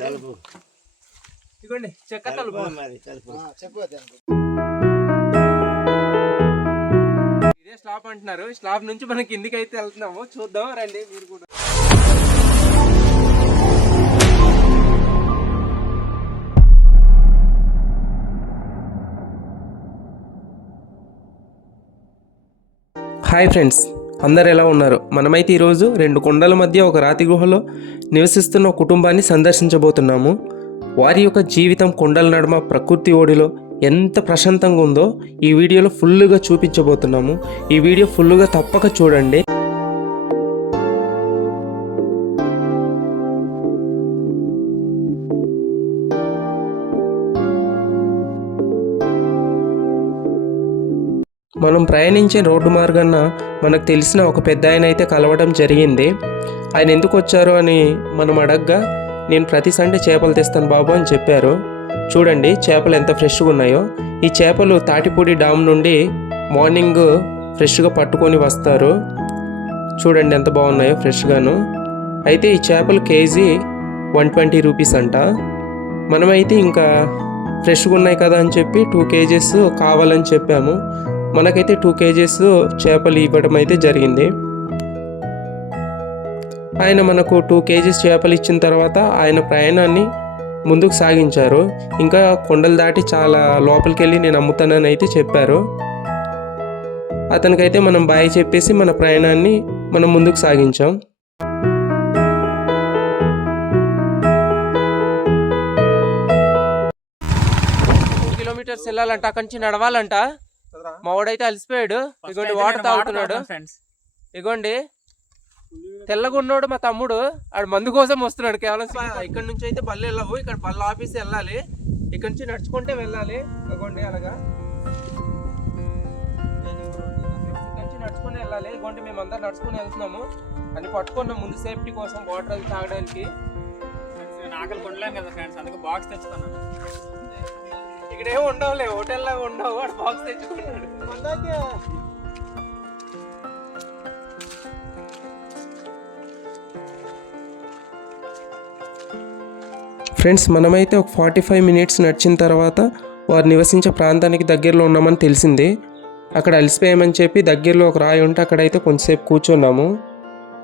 కలుపు. ఇదిగోండి చెక్క కలుపు కలుపు. మరి కలుపు. ఇదే స్లాబ్ అంటున్నారు. స్లాబ్ నుంచి మనం కిందికి అయితే వెళ్తున్నాము. చూద్దాం రండి మీరు కూడా. Hi friends. అందరు ఎలా ఉన్నారు? మనమైతే ఈరోజు రెండు కొండల మధ్య ఒక రాతి గుహలో నివసిస్తున్న కుటుంబాన్ని సందర్శించబోతున్నాము. వారి యొక్క జీవితం కొండల నడుమ ప్రకృతి ఓడిలో ఎంత ప్రశాంతంగా ఉందో ఈ వీడియోలో ఫుల్గా చూపించబోతున్నాము. ఈ వీడియో ఫుల్గా తప్పక చూడండి. ప్రయాణించే రోడ్డు మార్గాన మనకు తెలిసిన ఒక పెద్ద ఆయన అయితే కలవడం జరిగింది. ఆయన ఎందుకు వచ్చారు అని మనం అడగ్గా నేను ప్రతి సండే చేపలు తెస్తాను బాబు అని చెప్పారు. చూడండి చేపలు ఎంత ఫ్రెష్గా ఉన్నాయో. ఈ చేపలు తాటిపూడి డామ్ నుండి మార్నింగ్ ఫ్రెష్గా పట్టుకొని వస్తారు. చూడండి ఎంత బాగున్నాయో ఫ్రెష్గాను. అయితే ఈ చేపలు కేజీ వన్ ట్వంటీ రూపీస్ అంట. మనమైతే ఇంకా ఫ్రెష్గా ఉన్నాయి కదా అని చెప్పి టూ కేజెస్ కావాలని చెప్పాము. మనకైతే టూ కేజీస్ చేపలు ఇవ్వడం అయితే జరిగింది. ఆయన మనకు టూ కేజీస్ చేపలు ఇచ్చిన తర్వాత ఆయన ప్రయాణాన్ని ముందుకు సాగించారు. ఇంకా కొండలు దాటి చాలా లోపలికి వెళ్ళి నేను అమ్ముతానని అయితే చెప్పారు. అతనికైతే మనం బాయ్ చెప్పేసి మన ప్రయాణాన్ని మనం ముందుకు సాగించాం. కిలోమీటర్స్ వెళ్ళాలంట అక్కడి నుంచి నడవాలంట. మా వాడైతే అలసిపోయాడు. ఇగోండి వాటర్ తాగుతున్నాడు. ఫ్రెండ్స్ ఇగోండి. తెల్లగా ఉన్నాడు మా తమ్ముడు. ఆడు మందు కోసం వస్తున్నాడు కేవలం ఇక్కడ నుంచి అయితే బళ్ళు వెళ్ళవు. ఇక్కడ బల్ల ఆఫీస్ వెళ్ళాలి. ఇక్కడ నుంచి నడుచుకుంటే వెళ్ళాలి. ఇగోండి అలాగా. ఇక్కడ నుంచి నడుచుకుని వెళ్ళాలి. ఇగోండి మేము అందరు నడుచుకుని వెళ్తున్నాము. అని పట్టుకున్నాం ముందు సేఫ్టీ కోసం వాటర్ అది తాగడానికి. ఆకలి కొనలేం కదా ఫ్రెండ్స్ అందుకే బాక్స్ తెచ్చుకున్నాను. ఇక్కడ ఏమి ఉండవులే హోటల్లో ఉండవు వాడు బాక్స్ తెచ్చుకున్నాడు ఫ్రెండ్స్ మనమైతే ఒక ఫార్టీ ఫైవ్ మినిట్స్ నడిచిన తర్వాత వారు నివసించే ప్రాంతానికి దగ్గరలో ఉన్నామని తెలిసింది. అక్కడ అలసిపోయామని చెప్పి దగ్గరలో ఒక రాయి ఉంటే అక్కడైతే కొంచెంసేపు కూర్చున్నాము.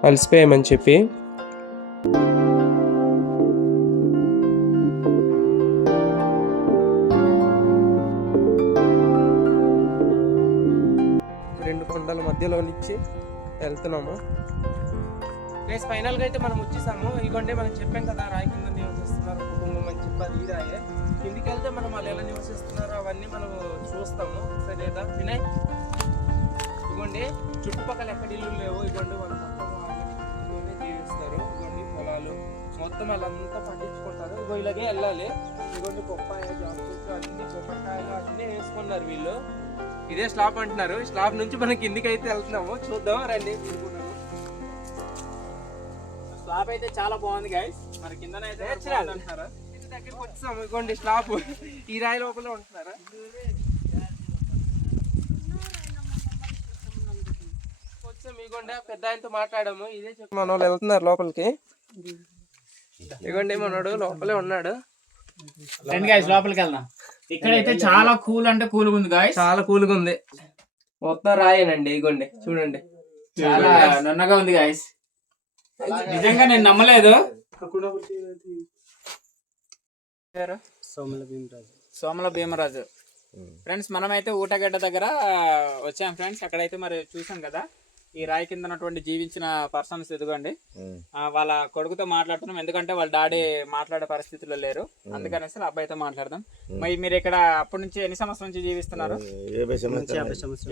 అలసిపోయామని చెప్పి. వచ్చి వెళ్తున్నాము. ప్లేస్ ఫైనల్గా అయితే మనం వచ్చేసాము. ఇగోండి మనం చెప్పాం కదా రాయి కింద నివసిస్తున్నారు కుటుంబం అని చెప్పి అది రాయే. కిందికి వెళ్తే మనం వాళ్ళు ఎలా నివసిస్తున్నారో అవన్నీ మనం చూస్తాము. సరేదా వినయ్? ఇదిగోండి చుట్టుపక్కల ఎక్కడ ఇల్లు లేవు? ఇగోండి వాళ్ళు మొత్తం జీవిస్తారు. ఇదిగోండి పొలాలు. మొత్తం వాళ్ళంతా పండించుకుంటారు. ఇగో ఇలాగే వెళ్ళాలి. ఇదిగోండి బొప్పాయ జాబ్ అన్ని బొప్పకాయలు అన్నీ వేసుకున్నారు వీళ్ళు. ఇదే స్లాబ్ అంటున్నారు. స్లాబ్ నుంచి మనం కిందికి అయితే వెళ్తున్నాము. చూద్దాం రండి. స్లాబ్ అయితే చాలా బాగుంది గైస్ మరి కింద. ఇంటి దగ్గరికి వచ్చాము ఇగోండి స్లాబ్ ఈ రాయి లోపల ఉంటున్నారా? వచ్చాము ఇగోండి పెద్ద ఆయనతో మాట్లాడాము. ఇదే చెప్పి. మన వాళ్ళు వెళ్తున్నారు లోపలికి. ఇగోండి మనోడు లోపలే ఉన్నాడు. లోపలికి వెళ్దాం. ఇక్కడైతే చాలా కూల్ అంటే కూల్ ఉంది గాయస్ చాలా కూల్గా ఉంది మొత్తం రాయేనండి ఇగోండి చూడండి. చాలా నున్నగా ఉంది గాయస్ నిజంగా నేను నమ్మలేదు. సోమల భీమరాజు. ఫ్రెండ్స్ మనమైతే ఊటగడ్డ దగ్గర వచ్చాం ఫ్రెండ్స్ అక్కడైతే మరి చూసాం కదా. ఈ రాయి కింద ఉన్నటువంటి జీవించిన పర్సన్స్ ఎదుగండి వాళ్ళ కొడుకుతో మాట్లాడుతున్నాం. ఎందుకంటే వాళ్ళ డాడీ మాట్లాడే పరిస్థితిలో లేరు. అందుకనేసి వాళ్ళ అబ్బాయితో మాట్లాడదాం. మరి మీరు ఇక్కడ అప్పటి నుంచి ఎన్ని సంవత్సరాల నుంచి జీవిస్తున్నారు?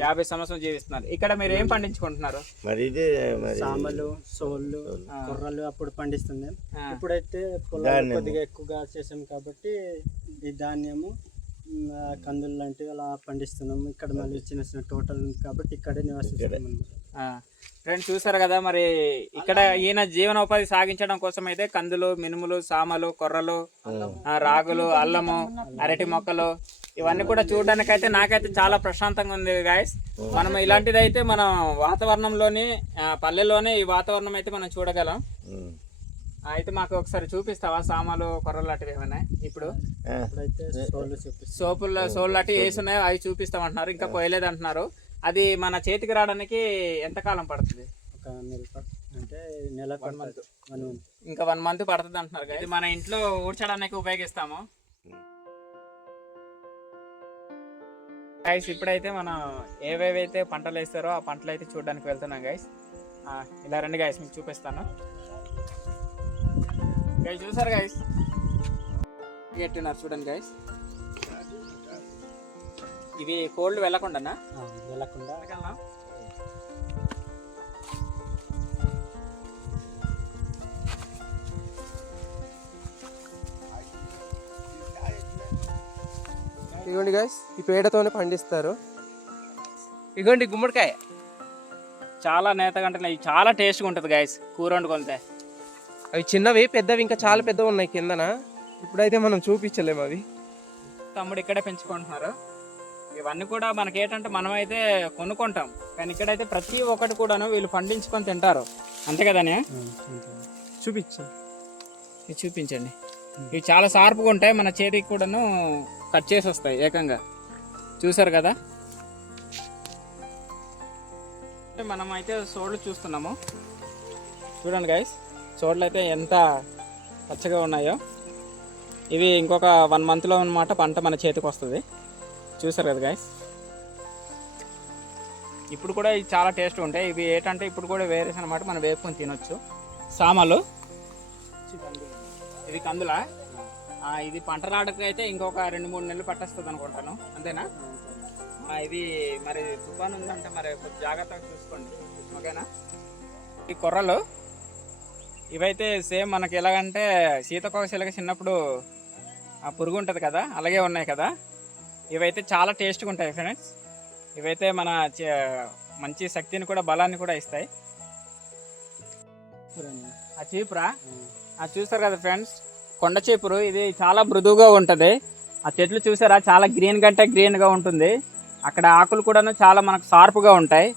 యాభై సంవత్సరం జీవిస్తున్నారు. ఇక్కడ మీరు ఏం పండించుకుంటున్నారు? మరి సామలు సోళ్ళు కుర్రలు అప్పుడు పండిస్తుంది ఇప్పుడైతే పొలాలు. కొద్దిగా ఎక్కువగా చేసాం కాబట్టి ఈ ధాన్యము కందులు లాంటివి అలా పండిస్తున్నాము ఇక్కడ మళ్ళీ చిన్న చిన్న తోటలు ఉంది కాబట్టి ఇక్కడే నివసిస్తున్నాం. ఫ్రెండ్స్ చూసారు కదా మరి ఇక్కడ ఈయన జీవనోపాధి సాగించడం కోసం అయితే కందులు మినుములు సామలు కొర్రలు రాగులు అల్లము అరటి మొక్కలు ఇవన్నీ కూడా చూడడానికి అయితే నాకైతే చాలా ప్రశాంతంగా ఉంది గాయస్ మనం ఇలాంటిది అయితే మనం వాతావరణంలోని ఆ, పల్లెల్లోనే ఈ వాతావరణం అయితే మనం చూడగలం. అయితే మాకు ఒకసారి చూపిస్తావా సామాలు కొర్రలు లాంటివి ఏమైనా? ఇప్పుడు సోళ్ళు సోపుల్లో సోల్ లాంటివి వేసి ఉన్నాయో అవి చూపిస్తామంటున్నారు ఇంకా పోయలేదు అంటున్నారు అది మన చేతికి రావడానికి ఎంత కాలం పడుతుంది? ఒక నెల అంటే నెల. వన్ మంత్ ఇంకా వన్ మంత్ పడుతుంది అంటున్నారు కదా. ఇది మన ఇంట్లో ఊడ్చడానికి ఉపయోగిస్తాము. గైస్ ఇప్పుడైతే మనం ఏవేవైతే పంటలు వేస్తారో ఆ పంటలు అయితే చూడడానికి వెళ్తున్నాం గైస్ ఇలా రండి గైస్ మీకు చూపిస్తాను. గైస్ చూసారు గైస్ పెట్టినారు చూడండి గైస్ ఇవి కోల్డ్ వెళ్ళకుండా. వెళ్ళగలనా? ఇదిగోండి గాయస్ ఈ పేడతోనే పండిస్తారు. ఇదిగోండి గుమ్మడికాయ. చాలా నేత గంటలు చాలా టేస్ట్గా ఉంటుంది గైస్ కూర వండుకుంటే. అవి చిన్నవి పెద్దవి ఇంకా చాలా పెద్దవి ఉన్నాయి కిందన. ఇప్పుడైతే మనం చూపించలేము అవి. తమ్ముడు ఇక్కడే పెంచుకుంటున్నారు. ఇవన్నీ కూడా మనకి ఏంటంటే మనం అయితే కొనుక్కుంటాం. కానీ ఇక్కడైతే ప్రతి ఒక్కటి కూడాను వీళ్ళు పండించుకొని తింటారు. అంతే కదనే? చూపించు. ఇది చూపించండి. ఇవి చాలా షార్ప్గా ఉంటాయి. మన చేతికి కూడాను కట్ చేసి వస్తాయి ఏకంగా. చూసారు కదా? మనం అయితే సోళ్ళు చూస్తున్నాము. చూడండి గైస్ సోళ్ళు అయితే ఎంత పచ్చగా ఉన్నాయో. ఇవి ఇంకొక వన్ మంత్లో అనమాట పంట మన చేతికి వస్తుంది. చూసారు కదా గైస్ ఇప్పుడు కూడా ఇవి చాలా టేస్ట్ ఉంటాయి. ఇవి ఏంటంటే ఇప్పుడు కూడా వేరేసి అనమాట మనం వేపుకొని తినొచ్చు. సామాలు ఇది కందులా? ఇది పంట రావడానికి అయితే ఇంకొక రెండు మూడు నెలలు పట్టేస్తుంది అనుకుంటాను. అంతేనా? ఇది మరి తుఫాన్ ఉందంటే మరి కొంచెం జాగ్రత్తగా చూసుకోండి. ఓకేనా? ఈ కొర్రలు ఇవైతే సేమ్ మనకి ఎలాగంటే సీతకోకశిలక చిన్నప్పుడు ఆ పురుగు ఉంటుంది కదా? అలాగే ఉన్నాయి కదా? ఇవైతే చాలా టేస్ట్గా ఉంటాయి ఫ్రెండ్స్ ఇవైతే మన మంచి శక్తిని కూడా బలాన్ని కూడా ఇస్తాయి. ఆ చీపురా? అది చూస్తారు కదా ఫ్రెండ్స్ కొండ చీపురు ఇది చాలా మృదువుగా ఉంటుంది. ఆ చెట్లు చూసారా? చాలా గ్రీన్ కంటే గ్రీన్గా ఉంటుంది. అక్కడ ఆకులు కూడాను చాలా మనకు షార్ప్గా ఉంటాయి.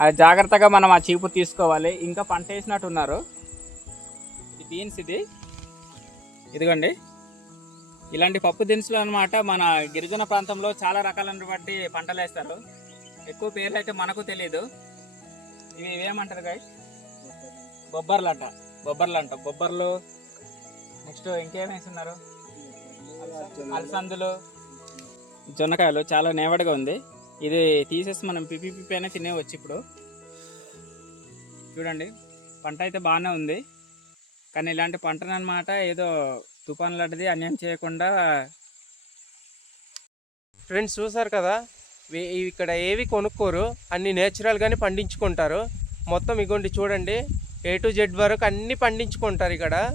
అది జాగ్రత్తగా మనం ఆ చీపురు తీసుకోవాలి. ఇంకా పంట వేసినట్టు ఉన్నారు. ఇది బీన్స్ ఇది. ఇదిగోండి. ఇలాంటి పప్పు దినుసులు అనమాట మన గిరిజన ప్రాంతంలో చాలా రకాలైనటువంటి పంటలు వేస్తారు. ఎక్కువ పేర్లు అయితే మనకు తెలియదు ఇవి ఇవేమంటారు గాయ బొబ్బర్లు అంట బొబ్బర్లు. అంట బొబ్బర్లు నెక్స్ట్ ఇంకేం వేస్తున్నారు? అలసందులు. జొన్నకాయలు. చాలా నేవడిగా ఉంది. ఇది తీసేసి మనం పిపి పిపి అయినా తినేవచ్చు ఇప్పుడు. చూడండి. పంట అయితే బాగానే ఉంది. కానీ ఇలాంటి పంటనమాట ఏదో తుఫాన్ లాంటిది అన్యాయం చేయకుండా ఫ్రెండ్స్ చూసారు కదా? ఇవి ఇక్కడ ఏవి కొనుక్కోరు అన్ని నేచురల్గానే పండించుకుంటారు. మొత్తం ఇగోండి చూడండి. ఏ టు జెడ్ వరకు అన్నీ పండించుకుంటారు ఇక్కడ.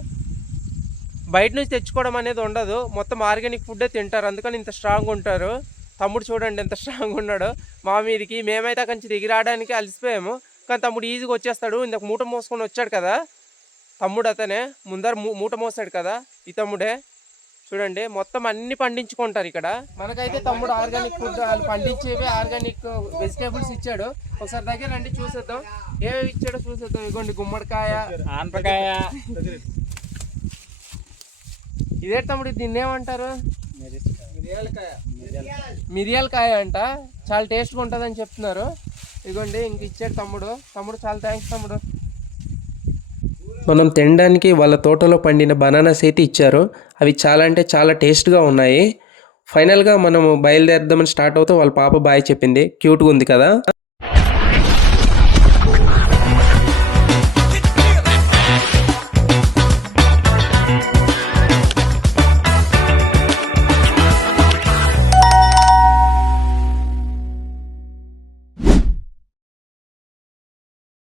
బయట నుంచి తెచ్చుకోవడం అనేది ఉండదు. మొత్తం ఆర్గానిక్ ఫుడ్డే తింటారు. అందుకని ఇంత స్ట్రాంగ్ ఉంటారు. తమ్ముడు చూడండి ఎంత స్ట్రాంగ్ ఉన్నాడు. మా మీదకి మేమైతే అక్కడి నుంచి దిగి రావడానికి అలసిపోయాము. కానీ తమ్ముడు ఈజీగా వచ్చేస్తాడు. ఇందాక మూట మోసుకొని వచ్చాడు కదా. తమ్ముడు అతనే ముందర మూ- మూట మోసాడు కదా ఈ తమ్ముడే. చూడండి మొత్తం అన్ని పండించుకుంటారు ఇక్కడ. మనకైతే తమ్ముడు ఆర్గానిక్ ఫుడ్ వాళ్ళు పండించేవి ఆర్గానిక్ వెజిటేబుల్స్ ఇచ్చాడు. ఒకసారి దగ్గర రండి చూసేద్దాం. ఏమేమి ఇచ్చాడో చూసేద్దాం. ఇగోండి గుమ్మడికాయ. ఆనపకాయ. ఇదే తమ్ముడు దీన్ని ఏమంటారు? మిరియాలకాయ. అంట. చాలా టేస్ట్గా ఉంటుందని చెప్తున్నారు. ఇగోండి ఇంక ఇచ్చాడు తమ్ముడు. తమ్ముడు చాలా థ్యాంక్స్ తమ్ముడు. మనం తినడానికి వాళ్ళ తోటలో పండిన బనానాస్ అయితే ఇచ్చారు. అవి చాలా అంటే చాలా టేస్ట్గా ఉన్నాయి. ఫైనల్గా మనం బయలుదేరదామని స్టార్ట్ అవుతూ వాళ్ళ పాప బాయ్ చెప్పింది. క్యూట్గా ఉంది కదా?